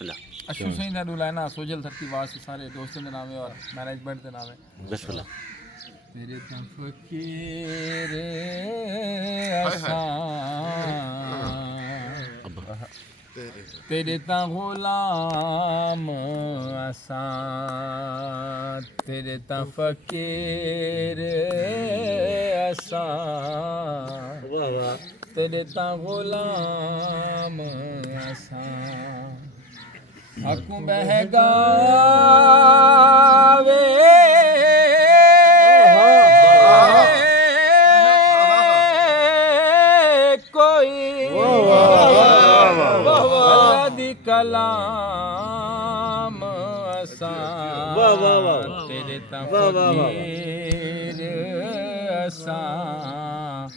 बिस्मिल्लाह अशु सिंह दा डुलाना सोजल धरती वास सारे दोस्तों के नामे और मैनेजमेंट के नामे बिस्मिल्लाह तेरे ता फकीर असां तेरे ता गुलाम असां तेरे ता फकीर असां तेरे ता गुलाम असां हकू बहगावे कोई दी कलाम असां तेरे ता फकीर असां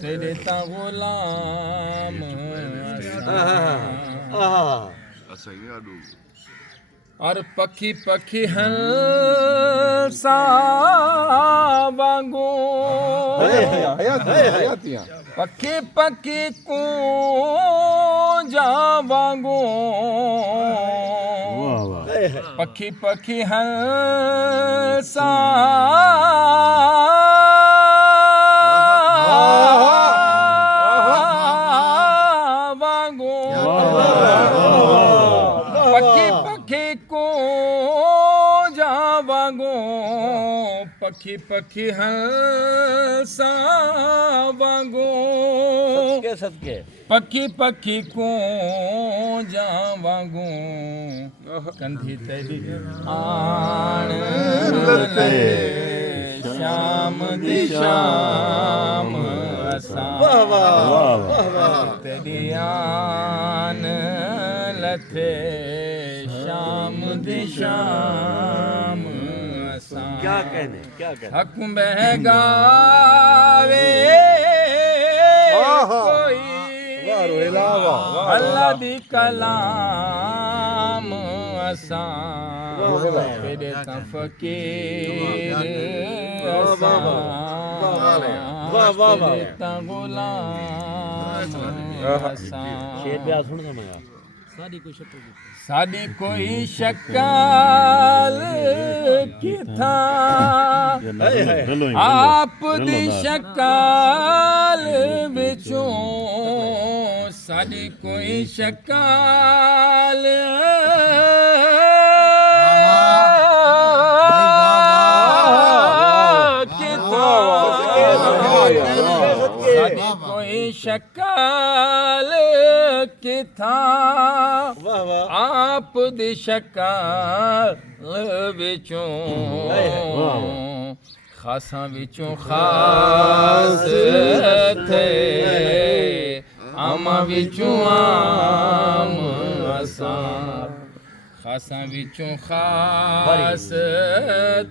तेरे ता गुलाम और पखी पखी हंसा वांगू पखी पखी कूंजा वांगू पखी पखी हंसा पखी पखी हंसा वांगू सदके पखी पखी को जा वांगू कंधी तेरी आण लते शाम दी शाम असां तेरी आण लते शाम दी शाम क्या कहने हक बहगावे कोई अल्लाह दी कलाम असां तेरे ता फकीर असां तेरे ता गुलाम असां शेर ब्याह सुन समझा साडी कोई शक्ल किथा आप दी शक्ल विचों साडी कोई शक्ल किथा साडी कोई शक्ल किथा आप दी शक्ल विचों खासां विचों खास थे आमा विचों आम असां खासां विचों खास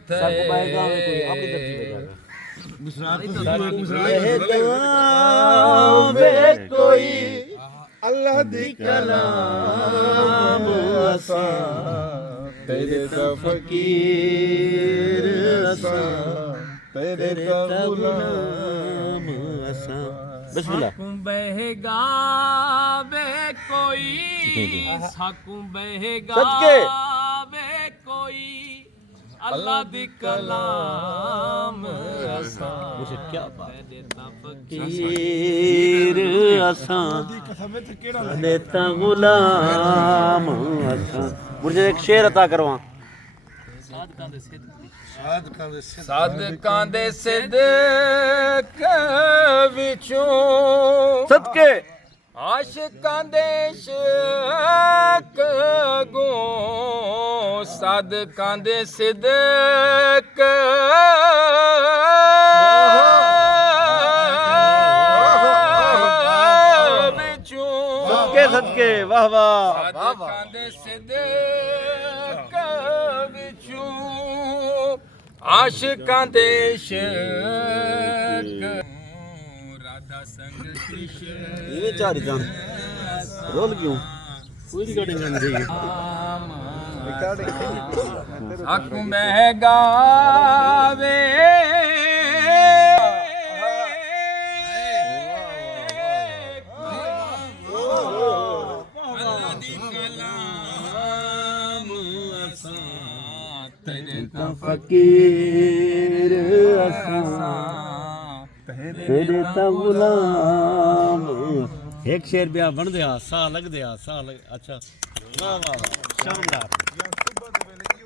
थे कोई अल्लाह दी कलाम असां तेरे ता फकीर असां तेरे ता गुलाम असां बिस्मिल्लाह बहगावे कोई साकू सदके बहगावे कोई अल्लाह दी कलाम असां मुझे क्या बात फकीर असां देता गुलाम असां मुझे एक शेर अता करवा सादकां दे सिदक विचों सदके आशिकां दे शक गो सादकां दे सिदक सदके वाह वाह सादकां दे सिदक विचों आशिकां दे शक राधा संग कृष्ण ये चार जान रोल क्यों कोई रिकॉर्डिंग करनी चाहिए हक महगावे तेरे ਤਾਂ ਫਕੀਰ ਅਸਾਂ ਤੇਰੇ ਤਾਂ ਗੁਲਾਮ ਇੱਕ ਸ਼ੇਰ ਬਿਆ ਬਣਦੇ ਆ ਸਾਹ ਲੱਗਦੇ ਆ ਸਾਹ ਲੱਗ ਅੱਛਾ ਵਾਹ ਵਾਹ ਵਾਹ ਸ਼ਾਨਦਾਰ